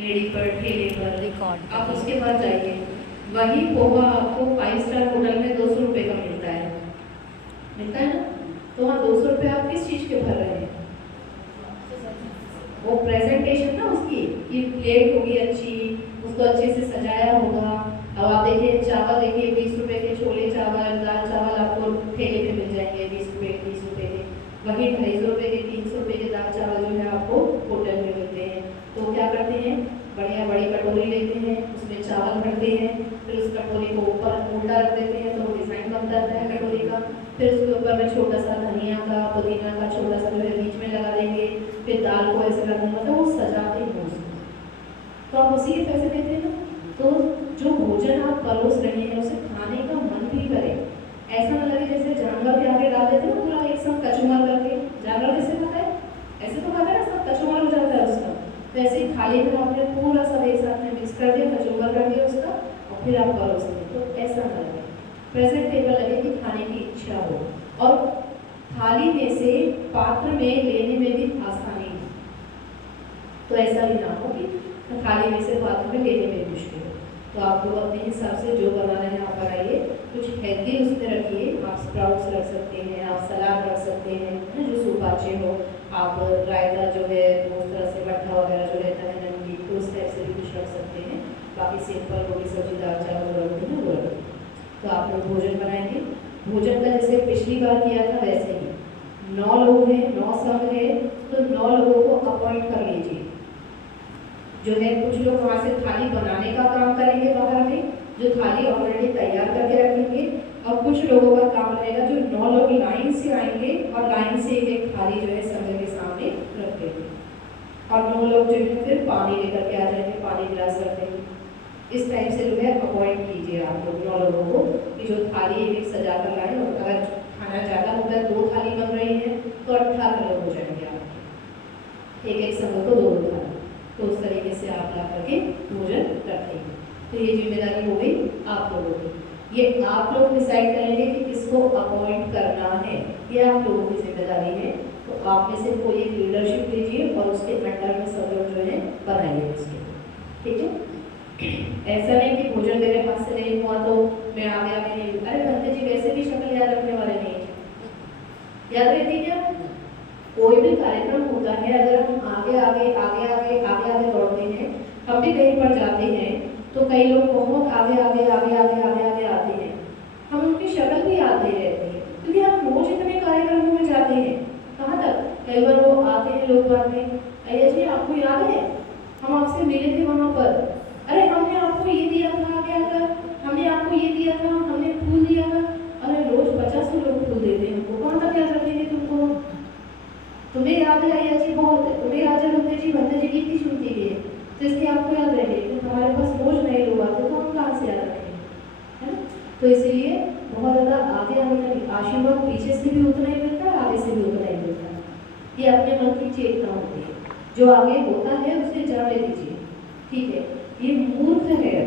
Ready पर, ठेले पर, रिकॉर्ड आप उसके पास जाइए, वही पोहा आपको 5 स्टार होटल में 200 रुपये का मिलता है ना? तो वहाँ 200 रुपये आप किस चीज़ के भर रहे हैं? वो प्रेजेंटेशन ना उसकी, कि प्लेट होगी अच्छी, उसको अच्छे से सजाया होगा। अब आप देखिए चावल, देखिए 20 रुपए के छोले चावल, दाल चावल आपको ठेले पे मिल जाएंगे 20 रुपए के। वही 250 रुपए के, 300 रुपए के दाल चावल जो है आपको होटल में मिलते हैं। तो क्या करते हैं, बढ़िया बड़ी कटोरी लेते हैं, उसमें चावल भरते हैं, फिर उस कटोरी को ऊपर उल्टा रख देते हैं तो डिज़ाइन बनता है कटोरी का। फिर उसके ऊपर में छोटा सा धनिया का, पुदीना का छोटा सा जो है बीच में लगा देंगे, फिर दाल को ऐसे रख देंगे, तो वो सजाते हैं उसको। तो आप उसी के पैसे देते हैं ना। तो जो भोजन आप परोस रहे हैं उसे खाने का मन भी करे, ऐसा ना लगे जैसे जानवर के आगे डाल देते हैं ना पूरा एक साथ कचुमर करके। जानवर कैसे खाता है? ऐसे तो खाता है ना, सब कचुमर हो जाता है उसका। तो ऐसे ही थाली में आपने पूरा सब एक साथ में मिक्स कर दिया, कचुमर कर दिया उसका, और फिर आप परोस दें। तो ऐसा ना लगे, प्रेजेंटेबल लगे कि खाने की इच्छा हो, और थाली में से पात्र में लेने में भी आसानी हो। तो ऐसा भी ना हो कि थाली में से पात्र में लेने में मुश्किल हो। तो आप लोग अपने हिसाब से जो बनाना है आप बनाइए, कुछ हेल्दी उसमें रखिए। आप स्प्राउट्स रख सकते हैं, आप सलाद रख सकते हैं, जो सुपाचे हो, आप रायता जो है वो उस तरह से मट्ठा वगैरह जो रहता है नमकीन, तो उस टाइप से भी कुछ रख सकते हैं। बाकी सिंपल रोटी सब्जी दाल चावल रोटी ना वो रखें। तो आप लोग भोजन बनाएंगे। भोजन का जैसे पिछली बार किया था वैसे ही 9 लोग हैं, 9 संघ है, तो 9 लोगों को अपॉइंट कर लीजिए। जो है कुछ लोग वहाँ से थाली बनाने का काम करेंगे बाहर में, जो थाली ऑलरेडी तैयार करके रखेंगे, और कुछ लोगों का काम रहेगा जो 9 लोग लाइन से आएंगे और लाइन से एक थाली जो है संघ के सामने रख देंगे, और 9 लोग जो है फिर पानी लेकर के आ जाएंगे, पानी गिलास रख देंगे। इस टाइप से जो है अपॉइंट कीजिए आप लोग 9 लोगों को, कि जो थाली एक सजा कर लाए। और अगर खाना ज़्यादा होता है, 2 थाली बन रही है, तो 18 लोग हो जाएंगे आपके, एक संघ को 2 थाली। तो उस तरीके से आप ला करके भोजन रखेंगे। तो ये जिम्मेदारी हो गई आप लोगों की। ये आप लोग डिसाइड करेंगे कि किसको अपॉइंट करना है, ये आप लोगों की जिम्मेदारी है। तो आप में से कोई एक लीडरशिप लीजिए और उसके अंडर में सब लोग जो है बनाइए उसके, ठीक है। ऐसा नहीं कि भोजन मेरे हाथ से नहीं हुआ तो मैं आगे आगे नहीं। अरे भंते जी वैसे भी शक्ल याद रखने वाले नहीं है, याद रहती क्या? कोई भी कार्यक्रम होता है, अगर हम आगे दौड़ते हैं, हम भी कहीं पर जाते हैं, तो कई लोग बहुत आगे आते हैं, हम उनकी शक्ल भी याद नहीं रहती है, क्योंकि हम रोज इतने कार्यक्रमों में जाते हैं। कहाँ तक, कई बार वो आते हैं लोग बाद में, अय्या जी आपको याद है हम आपसे मिले थे वहाँ पर, अरे हमने आपको ये दिया था आगे आकर, हमने आपको ये दिया था, हमने फूल दिया था। अरे रोज 50 लोग फूल देते हैं हमको, कहाँ तक याद रखेंगे तुमको? तुम्हें याद है अय्या जी बहुत है, तुम्हें याद है भंते जी कितनी सुनती है, तो इसलिए आपको याद रहे। तो हमारे पास रोज नए लोग आते तो हम कहाँ से याद रखेंगे, है ना? तो इसलिए बहुत ज़्यादा आगे आने का आशीर्वाद पीछे से भी उतना ही मिलता है, आगे से भी उतना ही मिलता है। ये अपने मन की चेतना होती है, जो आगे होता है उसे जाने दीजिए, ठीक है। ये मूर्ख है,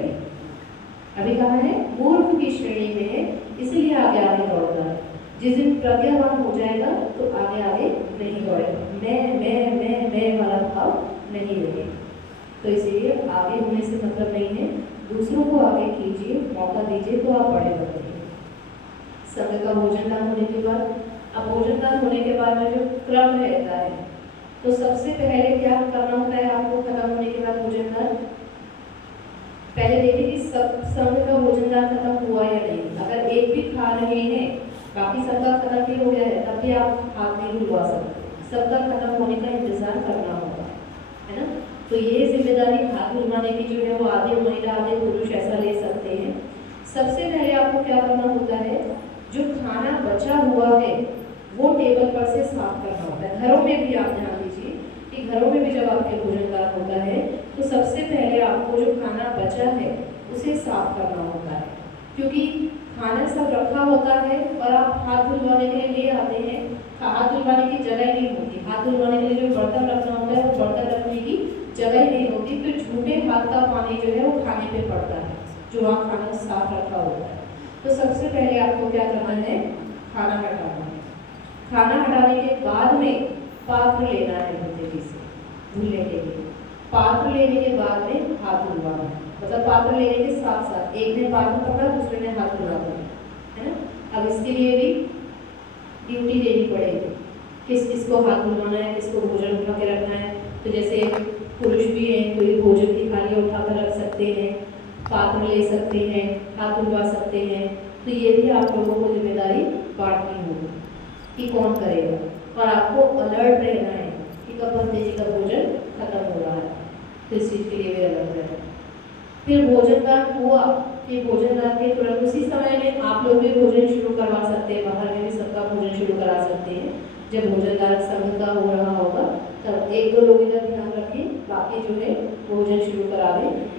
अभी कहा है मूर्ख की श्रेणी में है, इसलिए आगे दौड़ता है। जिस दिन प्रज्ञावान हो जाएगा तो आगे नहीं दौड़ेगा, मैं वाला भाव नहीं रहेगा। तो इसीलिए आगे होने से मतलब नहीं है, दूसरों को आगे कीजिए, मौका दीजिए, तो आप बड़े बनिए। समय का भोजन दान होने के बाद, अब भोजन दान होने के बाद में जो क्रम रहता है, तो सबसे पहले क्या करना होता है आपको खत्म होने के बाद भोजन दान? पहले देखिए कि सब संघ का भोजन दान खत्म हुआ या नहीं। अगर एक भी खा रहे हैं, बाकी सबका खत्म भी हो गया है, तब भी आप हाथ नहीं धुलवा सकते, सबका खत्म होने का इंतजार करना होगा, है ना? तो ये जिम्मेदारी हाथ धुलवाने की जो है वो आधे महिला आधे पुरुष ऐसा ले सकते हैं। सबसे पहले आपको क्या करना होता है, जो खाना बचा हुआ है वो टेबल पर से साफ करना होता है। घरों में भी आप ध्यान दीजिए कि घरों में भी जब आपके भोजन दान होता है तो सबसे पहले आपको जो खाना बचा है उसे साफ करना होता है, क्योंकि खाना सब रखा होता है और आप हाथ धुलवाने के लिए ले आते हैं, हाथ धुलवाने की जगह ही नहीं होती। हाथ धुलवाने के लिए जो बर्तन रखना होता है वो बर्तन रखने की जगह ही नहीं होती, फिर झूठे हाथ का पानी जो है वो खाने पे पड़ता है, जो वहाँ खाना साफ रखा होता है। तो सबसे पहले आपको क्या करना है, खाना हटाना है। खाना हटाने के बाद में पात्र लेना है भंते जी से धुलने के लिए। पात्र लेने के बाद में हाथ धुलवाना, मतलब पात्र लेने के साथ साथ एक ने पात्र पकड़ा, दूसरे ने हाथ धुलवा दिया, है ना। अब इसके लिए भी ड्यूटी देनी पड़ेगी, किस किस को हाथ धुलवाना है, किसको भोजन उठा के रखना है। तो जैसे पुरुष भी हैं तो ये भोजन की थाली उठा कर रख सकते हैं, पात्र ले सकते हैं, हाथ धुलवा सकते हैं। तो ये भी आप लोगों को जिम्मेदारी बांटनी होगी कि कौन करेगा, और आपको अलर्ट रहना है कि कब बंदे जी का भोजन खत्म हो रहा है, तो इस चीज़ के लिए भी अलग रहना। फिर भोजनदान हुआ कि भोजनदान के तुरंत उसी समय में आप लोग भी भोजन शुरू करवा सकते हैं, बाहर में भी सबका भोजन शुरू करा सकते हैं। जब भोजनदान संघ का हो रहा होगा तब एक दो लोग इधर ध्यान रखें, बाकी जो है भोजन शुरू करा दें।